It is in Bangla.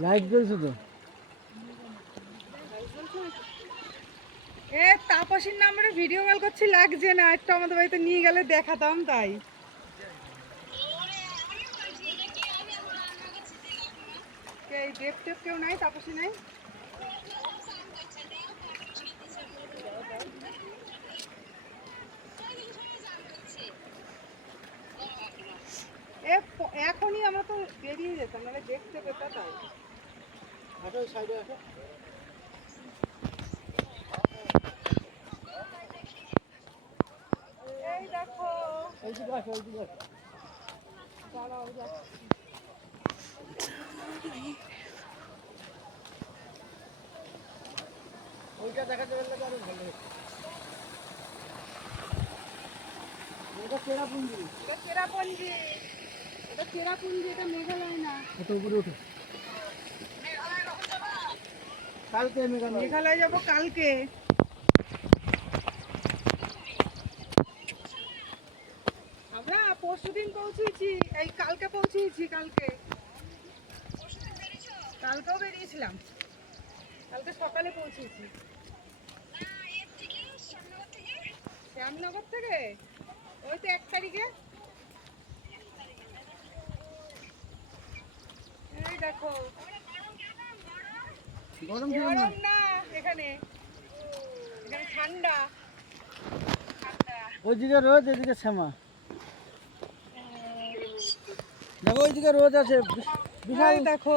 লাইট জ্বলছে তো। এ তাপসীর নাম্বারে ভিডিও কল করছি, লাগছে না। একটু আমাদের বাড়িতে নিয়ে গেলে দেখাতাম, তাই। এই দেব টেপ কেউ নাই, তাপসী নাই। এখনই আমরা তো বেরিয়ে যেতাম, নাহলে দেখতে পেতাম, তাই। আসো সাইডে আসো। এই দেখো, এইদিকে আসো, এইদিকে আসো। দাঁড়াও যাচ্ছি। ওইটা দেখাতে পারলে তো আরো ভালো হতো। এটা চেরাপুঞ্জি। এটা চেরাপুঞ্জি, এটা চেরাপুঞ্জি, এটা মেঘালয় না। এটা উপরে ওঠো। কালকে মেঘালয় যাবো কালকে। আমরা পরশুদিন পৌঁছেছি, এই কালকে পৌঁছেছি। কালকেও বেরিয়েছিলাম, কালকে সকালে পৌঁছেছি। শ্যামনগর থেকে ওই তো 1 তারিখে। এই দেখো, গরম গরম না, এখানে এখানে ঠান্ডা। ওইদিকে রোদ, এদিকে শ্যামা। দেখো ওইদিকে রোদ আছে বিশাল। দেখো